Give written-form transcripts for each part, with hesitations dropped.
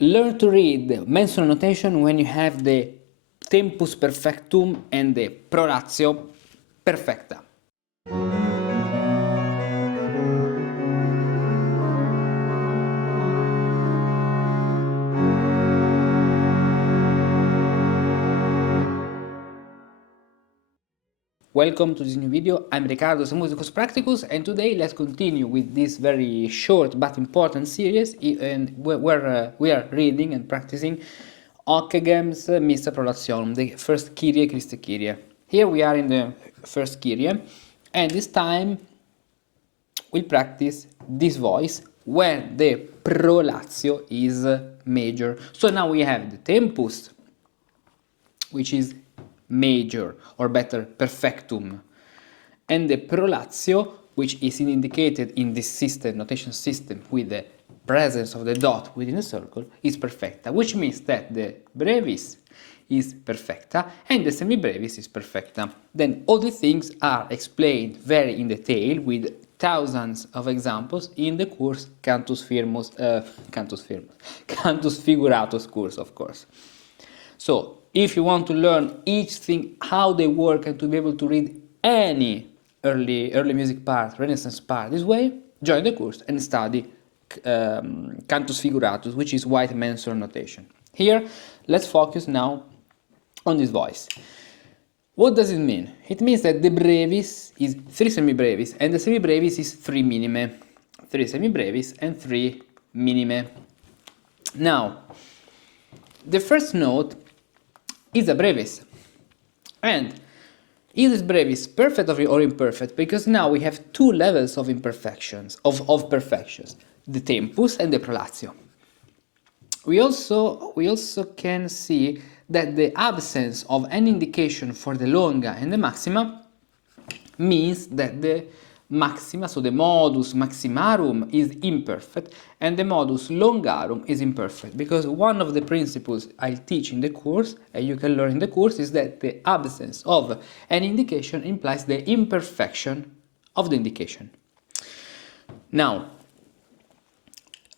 learn to read the mensural notation when you have the Tempus perfectum and the Prolatio perfecta. Welcome to this new video. I'm Renaissance Musicus Practicus, and today let's continue with this very short but important series and where we are reading and practicing Ockeghem's Missa Prolationum, the first Kyrie, Christe Kyrie. Here we are in the first Kyrie, and this time we'll practice this voice where the Prolatio is major. So now we have the Tempus, which is major, or better, perfectum, and the Prolatio, which is indicated in this system, notation system, with the presence of the dot within a circle, is perfecta, which means that the brevis is perfecta and the semibrevis is perfecta. Then all the things are explained very in detail with thousands of examples in the course Cantus Figuratus course, of course. So if you want to learn each thing, how they work, and to be able to read any early music part, Renaissance part this way, join the course and study Cantus Figuratus, which is White Mensural Notation. Here, let's focus now on this voice. What does it mean? It means that the brevis is 3 semibrevis and the semibrevis is 3 minime. 3 semibrevis and 3 minime. Now, the first note is a brevis. And is this brevis perfect or imperfect? Because now we have two levels of imperfections, of perfections, the tempus and the prolatio. We also can see that the absence of any indication for the longa and the maxima means that the maxima, so the modus maximarum, is imperfect and the modus longarum is imperfect, because one of the principles I teach in the course and you can learn in the course is that the absence of an indication implies the imperfection of the indication. Now,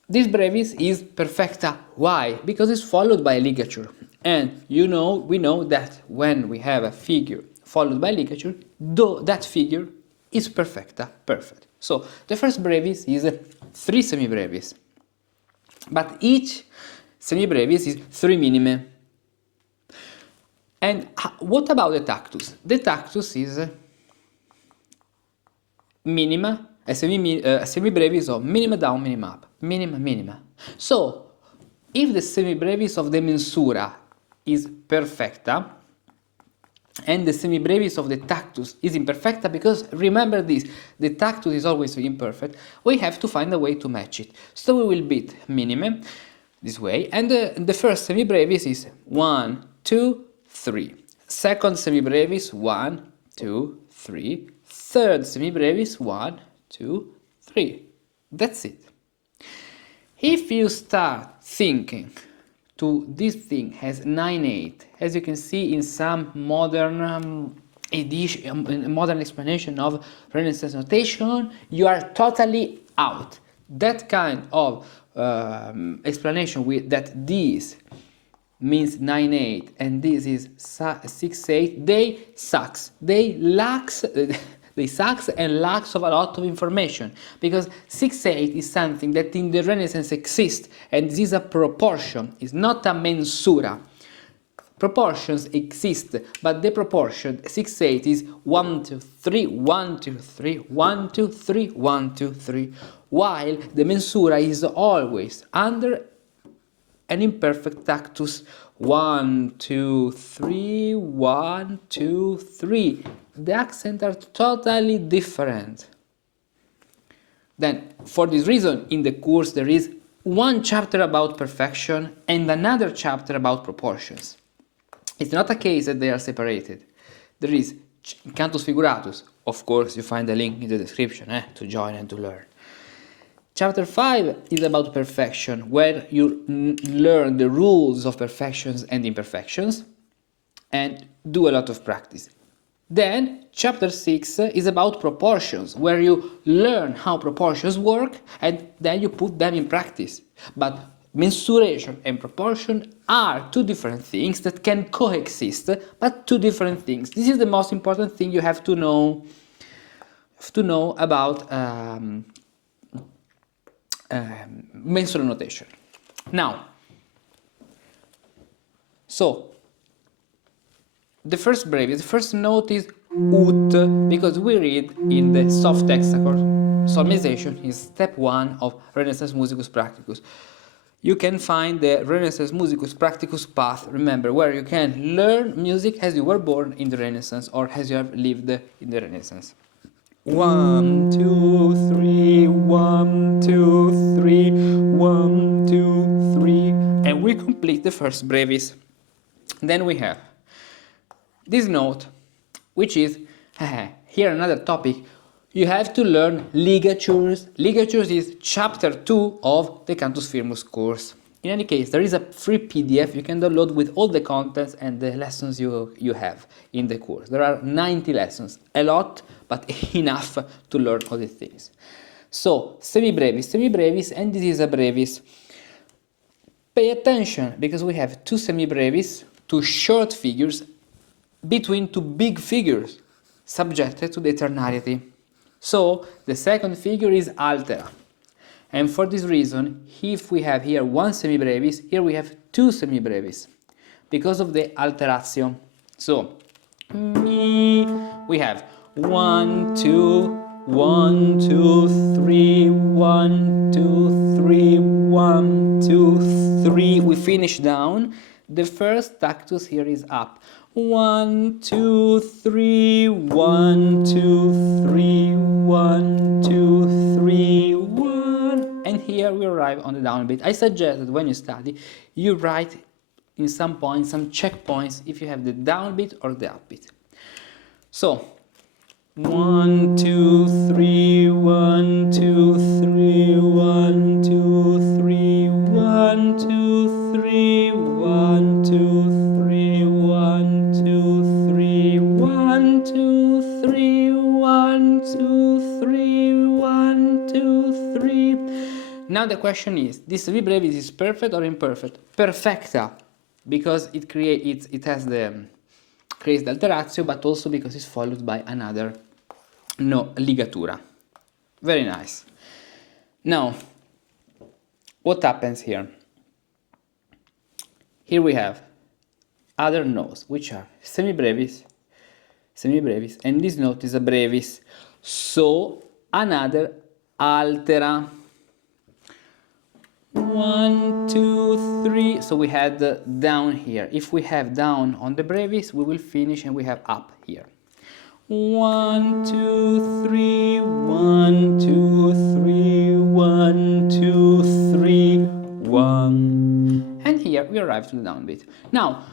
this brevis is perfecta. Why? Because it's followed by a ligature, and we know that when we have a figure followed by ligature, that figure is perfecta, perfect. So the first brevis is 3 semibrevis, but each semibrevis is 3 minime. And what about the Tactus? The Tactus is minima, a semibrevis of minima down, minima up, minima, minima. So if the semibrevis of the Mensura is perfecta, and the semibrevis of the Tactus is imperfecta, because remember this, the Tactus is always imperfect, we have to find a way to match it. So we will beat minime this way, and the first semibrevis is 1, 2, 3. Second semibrevis 1, 2, 3. Third semibrevis 1, 2, 3. That's it. If you start thinking to this thing has 9/8, as you can see in some modern modern explanation of Renaissance notation, you are totally out. That kind of explanation with that this means 9/8 and this is 6/8, they sucks. They lacks. They sucks and lacks of a lot of information, because 6/8 is something that in the Renaissance exists, and this is a proportion, it's not a mensura. Proportions exist, but the proportion 6/8 is 1, 2, 3, 1, 2, 3, 1, 2, 3, 1, 2, 3, while the mensura is always under an imperfect tactus. 1, 2, 3, 1, 2, 3. The accents are totally different. Then, for this reason, in the course there is one chapter about perfection and another chapter about proportions. It's not a case that they are separated. There is Cantus Figuratus. Of course, you find the link in the description to join and to learn. Chapter 5 is about perfection, where you learn the rules of perfections and imperfections and do a lot of practice. Then, chapter 6 is about proportions, where you learn how proportions work and then you put them in practice. But mensuration and proportion are two different things that can coexist, but two different things. This is the most important thing you have to know about mensural notation. Now, so the first brevis, the first note is ut, because we read in the soft hexachord. Solmization is step 1 of Renaissance Musicus Practicus. You can find the Renaissance Musicus Practicus path, remember, where you can learn music as you were born in the Renaissance or as you have lived in the Renaissance. 1, 2, 3, 1, 2, 3, 1, 2, 3, and we complete the first brevis. Then we have this note, which is, here another topic, you have to learn ligatures. Ligatures is chapter 2 of the Cantus Firmus course. In any case, there is a free PDF you can download with all the contents and the lessons you have in the course. There are 90 lessons, a lot, but enough to learn all these things. So, semibrevis, and this is a brevis. Pay attention, because we have two semibrevis, two short figures, between two big figures, subjected to the eternality. So, the second figure is altera. And for this reason, if we have here one semibrevis, here we have two semibrevis, because of the alteratio. So, mi, we have 1, 2, 1, 2, 3, 1, 2, 3, 1, 2, 3. We finish down. The first tactus here is up. 1, 2, 3, 1, 2, 3, 1, 2, 3, 1. And here we arrive on the downbeat. I suggest that when you study, you write in some points, some checkpoints, if you have the downbeat or the upbeat. So, 1, 2, 3, 1, 2, 3, 1, 2, 3, 1, 2, 3, 1, 2, 3, 1, 2, 3, 1, 2, 3, 1, 2, 3, 1, 2, 3. Now the question is, this semibrevis is perfect or imperfect? Perfecta, because it creates the alteratio, but also because it's followed by another ligatura. Very nice. Now, what happens here? Here we have other notes, which are semibrevis, and this note is a brevis. So, another altera. 1, 2, 3. So we had down here. If we have down on the brevis, we will finish and we have up here. 1, 2, 3, 1, 2, 3, 1, 2, 3, 1. And here we arrive to the downbeat. Now,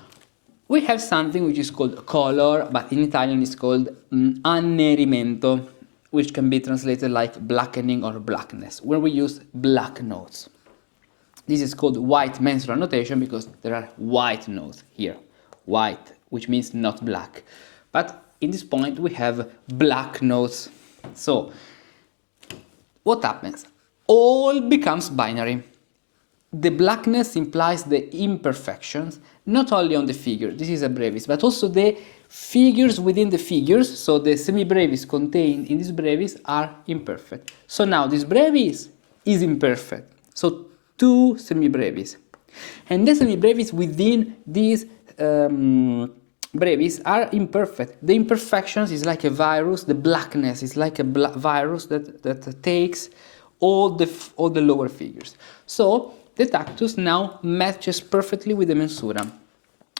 we have something which is called color, but in Italian it's called annerimento, which can be translated like blackening or blackness, where we use black notes. This is called White Mensural Notation because there are white notes here. White, which means not black. But in this point we have black notes. So, what happens? All becomes binary. The blackness implies the imperfections, not only on the figure, this is a brevis, but also the figures within the figures, so the semibrevis contained in this brevis are imperfect. So now this brevis is imperfect. So two semibrevis. And the semibrevis within these brevis are imperfect. The imperfections is like a virus, the blackness is like a virus that takes all the lower figures. So the Tactus now matches perfectly with the Mensura,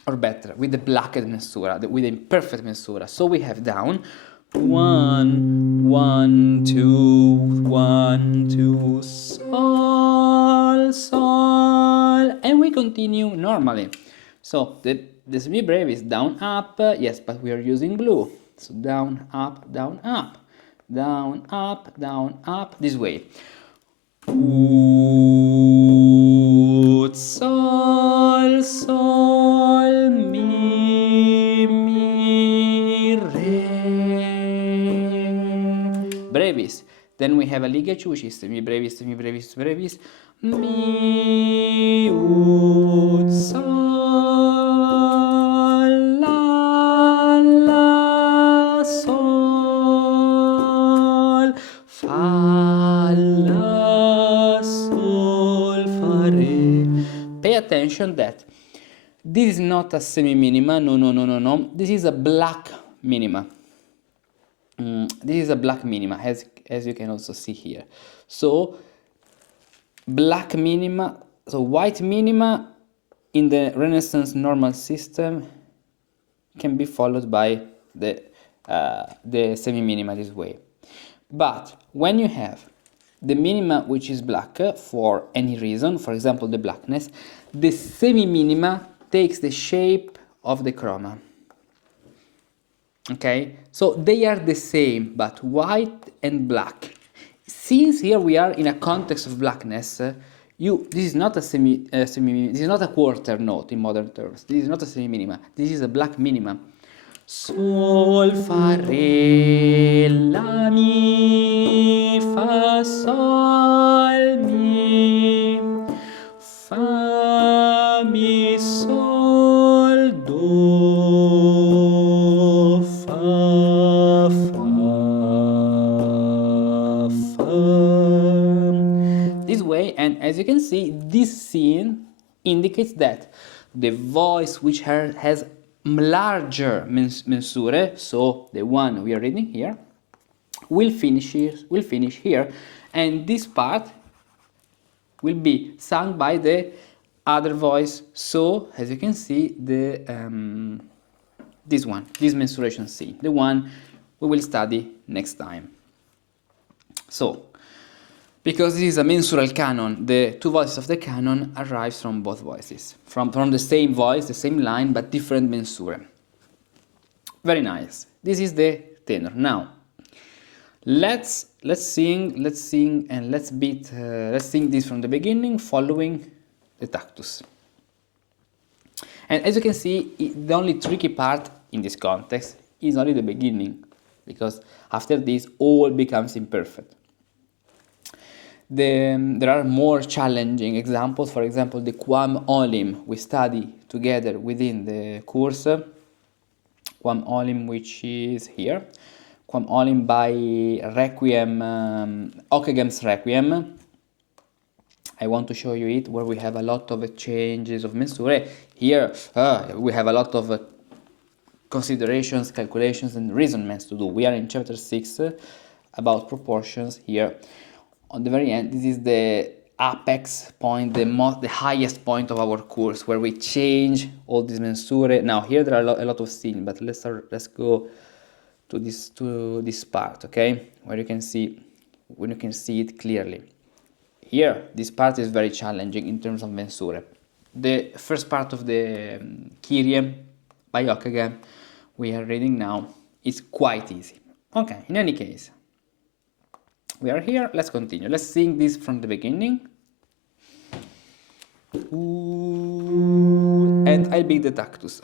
or better, with the blacked Mensura, with the imperfect Mensura. So we have down 1, 1, 2, 1, 2, sol, sol, and we continue normally. So the semibrevis down, up, yes, but we are using blue. So down, up, down, up, down, up, down, up, this way. Ut, sol, sol, mi, re. Brevis. Then we have a ligature, which is semibrevis, semibrevis, brevis, mi, ut, sol, la, sol, fa, la, sol, fa, re. Pay attention that this is not a semi-minima, no. This is a black minima. This is a black minima, as you can also see here. So, black minima, so white minima in the Renaissance normal system can be followed by the semi-minima this way. But when you have the minima which is black for any reason, for example the blackness, the semi-minima takes the shape of the chroma. Okay, so they are the same, but white and black. Since here we are in a context of blackness, this is not a this is not a quarter note in modern terms. This is not a semi-minima. This is a black minima. Sol, fa, re, la, mi, fa, sol, mi, fa, mi, sol, do, fa, fa. This way, and as you can see, this scene indicates that the voice which has larger mensure, so the one we are reading here, will finish here, and this part will be sung by the other voice. So as you can see, the this mensuration scene, the one we will study next time. So because this is a mensural canon, the two voices of the canon arrives from both voices, from the same voice, the same line, but different mensura. Very nice. This is the tenor. Now, let's sing and let's sing this from the beginning, following the Tactus. And as you can see, the only tricky part in this context is only the beginning, because after this all becomes imperfect. There are more challenging examples. For example, the quam olim we study together within the course. Quam olim, which is here. Quam olim by Requiem, Ockeghem's Requiem. I want to show you it, where we have a lot of changes of mensura. Here we have a lot of considerations, calculations, and reasonments to do. We are in chapter 6 about proportions here. On the very end, this is the apex point, the highest point of our course, where we change all these mensura. Now here there are a lot of scenes, but let's go to this part, okay, where you can see it clearly. Here, this part is very challenging in terms of mensura. The first part of the Kyrie by Ockeghem we are reading now is quite easy. Okay, in any case, we are here. Let's continue. Let's sing this from the beginning. And I'll be the Tactus.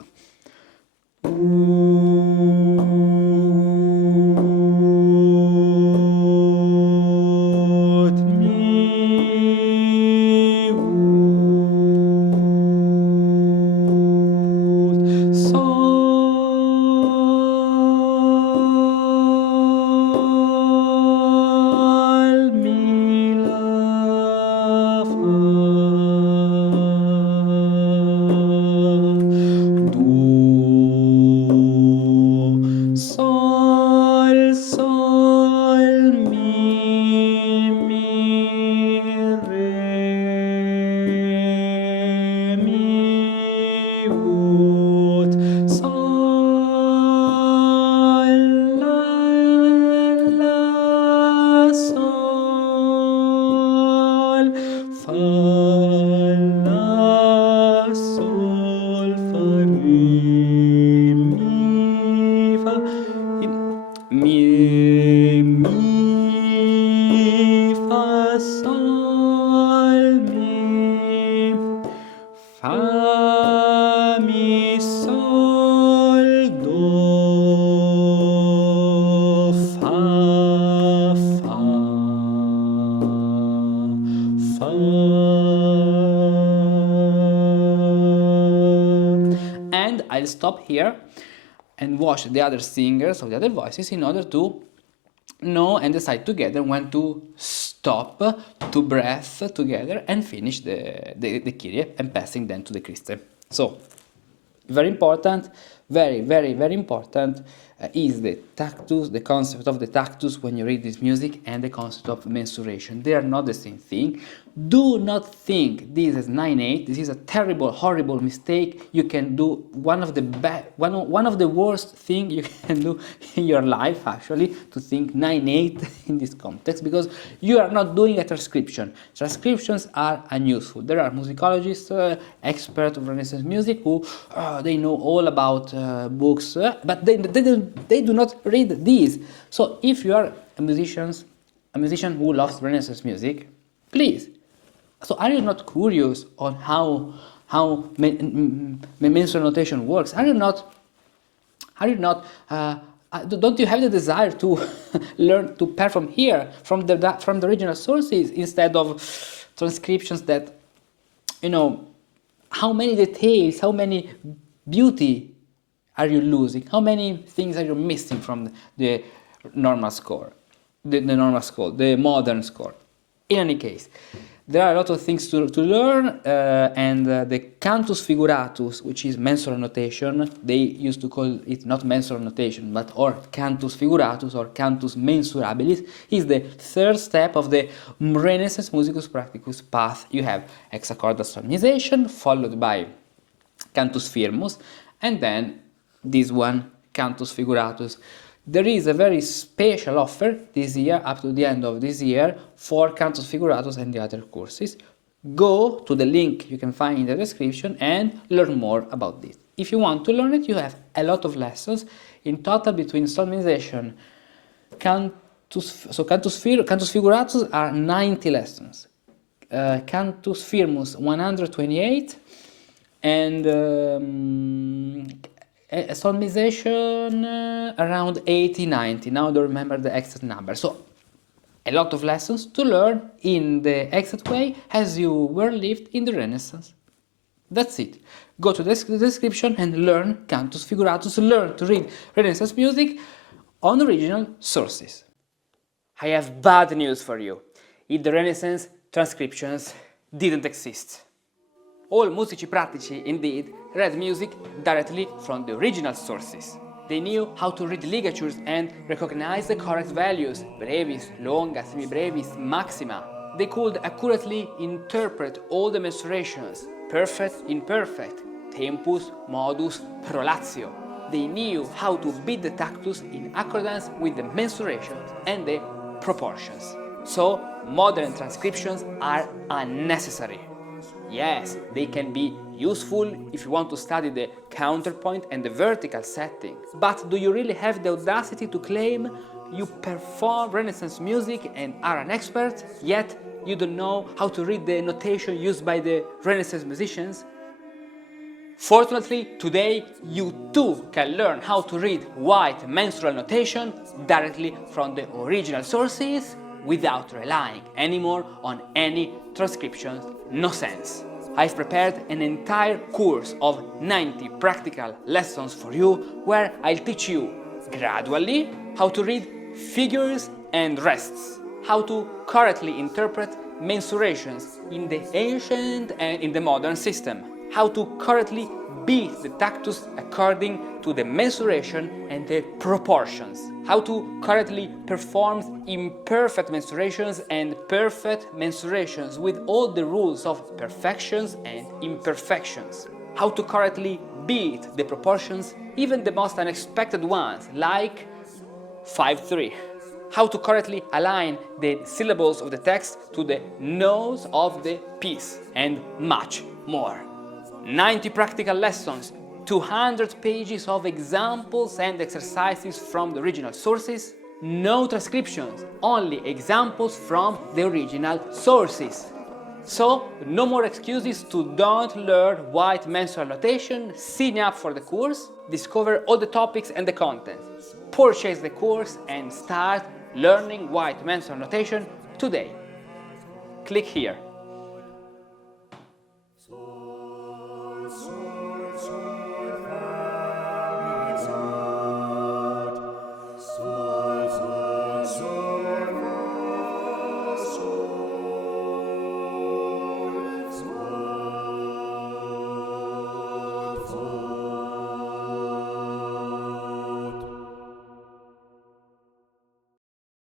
Fa I'll stop here and watch the other singers of the other voices in order to know and decide together when to stop, to breath together and finish the Kyrie and passing then to the Christe. So, very important, very important is the Tactus, the concept of the Tactus when you read this music, and the concept of mensuration. They are not the same thing. Do not think this is 9/8. This is a terrible, horrible mistake. You can do one of the worst thing you can do in your life, actually, to think 9/8 in this context, because you are not doing a transcription. Transcriptions are unuseful. There are musicologists, experts of Renaissance music who they know all about books, but they do not read these. So if you are a musician who loves Renaissance music, please. So are you not curious on how mensural notation works? Don't you have the desire to learn to perform here from the original sources instead of transcriptions that, you know, how many details, how many beauty are you losing? How many things are you missing from the normal score, the modern score? In any case, there are a lot of things to learn, and the Cantus Figuratus, which is mensural notation, they used to call it not mensural notation, but or Cantus Figuratus or Cantus Mensurabilis, is the third step of the Renaissance Musicus Practicus path. You have hexachordal solmization, followed by Cantus Firmus, and then this one, Cantus Figuratus. There is a very special offer this year, up to the end of this year, for Cantus Figuratus and the other courses. Go to the link you can find in the description and learn more about this. If you want to learn it, you have a lot of lessons. In total, between solmization, Cantus Figuratus are 90 lessons. Cantus Firmus 128, and solmization around 80-90. Now I don't remember the exact number. So a lot of lessons to learn in the exact way as you were lived in the Renaissance. That's it. Go to the description and learn Cantus Figuratus, learn to read Renaissance music on original sources. I have bad news for you. In the Renaissance, transcriptions didn't exist. All musici practici, indeed, read music directly from the original sources. They knew how to read ligatures and recognize the correct values, brevis, longa, semibrevis, maxima. They could accurately interpret all the mensurations, perfect, imperfect, tempus, modus, prolatio. They knew how to beat the Tactus in accordance with the mensurations and the proportions. So, modern transcriptions are unnecessary. Yes, they can be useful if you want to study the counterpoint and the vertical setting. But do you really have the audacity to claim you perform Renaissance music and are an expert, yet you don't know how to read the notation used by the Renaissance musicians? Fortunately, today you too can learn how to read White Mensural Notation directly from the original sources without relying anymore on any transcriptions nonsense. I've prepared an entire course of 90 practical lessons for you, where I'll teach you gradually how to read figures and rests, how to correctly interpret mensurations in the ancient and in the modern system, how to correctly beat the Tactus according to the mensuration and the proportions, how to correctly perform imperfect mensurations and perfect mensurations with all the rules of perfections and imperfections, how to correctly beat the proportions, even the most unexpected ones, like 5-3, how to correctly align the syllables of the text to the notes of the piece, and much more. 90 practical lessons, 200 pages of examples and exercises from the original sources, no transcriptions, only examples from the original sources. So, no more excuses to don't learn White Mensural Notation. Sign up for the course, discover all the topics and the content. Purchase the course and start learning White Mensural Notation today. Click here.